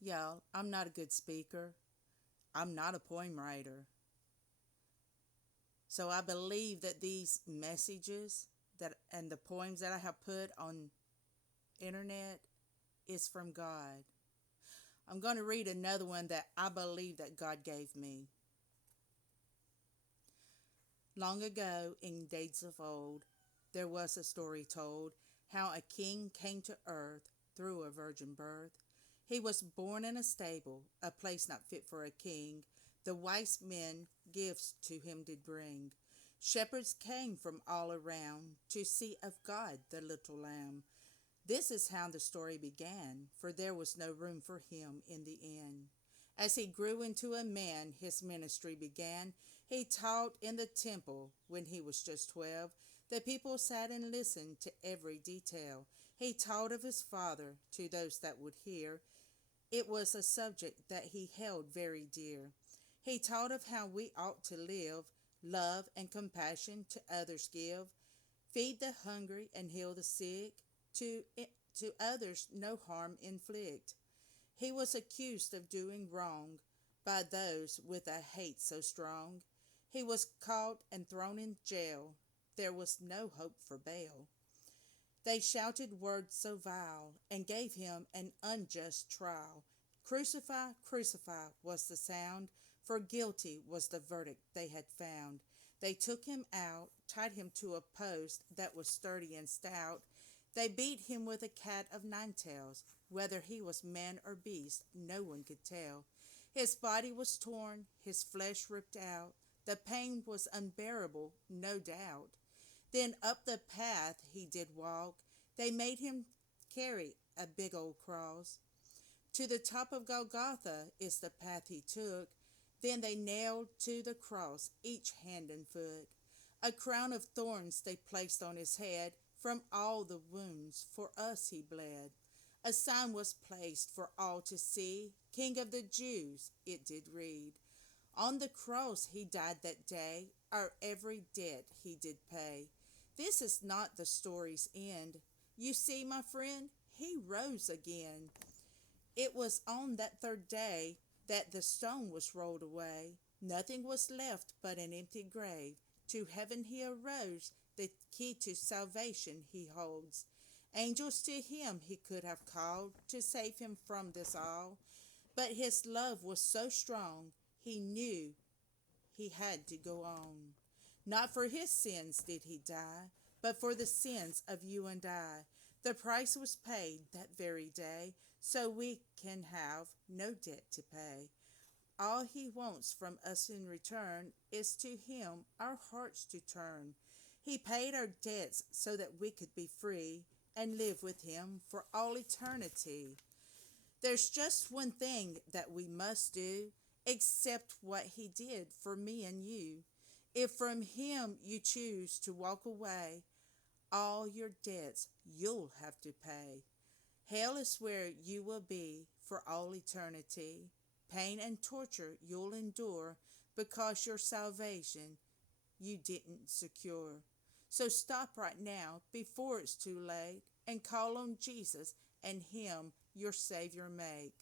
Y'all, I'm not a good speaker. I'm not a poem writer. So I believe that these messages that and the poems that I have put on internet is from God. I'm going to read another one that I believe that God gave me. Long ago, in days of old, there was a story told how a king came to earth through a virgin birth. He was born in a stable, a place not fit for a king. The wise men gifts to him did bring. Shepherds came from all around to see of God the little lamb. This is how the story began, for there was no room for him in the inn. As he grew into a man, his ministry began. He taught in the temple when he was just 12. The people sat and listened to every detail. He taught of his Father to those that would hear. It was a subject that he held very dear. He taught of how we ought to live, love and compassion to others give, feed the hungry and heal the sick, to others no harm inflict. He was accused of doing wrong by those with a hate so strong. He was caught and thrown in jail. There was no hope for bail. They shouted words so vile and gave him an unjust trial. Crucify, crucify was the sound, for guilty was the verdict they had found. They took him out, tied him to a post that was sturdy and stout. They beat him with a cat of nine tails. Whether he was man or beast, no one could tell. His body was torn, his flesh ripped out. The pain was unbearable, no doubt. Then up the path he did walk. They made him carry a big old cross. To the top of Golgotha is the path he took. Then they nailed to the cross each hand and foot. A crown of thorns they placed on his head. From all the wounds for us he bled. A sign was placed for all to see. King of the Jews, it did read. On the cross he died that day. Our every debt he did pay. This is not the story's end. You see, my friend, he rose again. It was on that third day that the stone was rolled away. Nothing was left but an empty grave. To heaven he arose. The key to salvation he holds. Angels to him he could have called to save him from this all. But his love was so strong, he knew he had to go on. Not for his sins did he die, but for the sins of you and I. The price was paid that very day, so we can have no debt to pay. All he wants from us in return is to him our hearts to turn. He paid our debts so that we could be free and live with him for all eternity. There's just one thing that we must do, accept what he did for me and you. If from him you choose to walk away, all your debts you'll have to pay. Hell is where you will be for all eternity. Pain and torture you'll endure because your salvation you didn't secure. So stop right now before it's too late and call on Jesus and him your Savior make.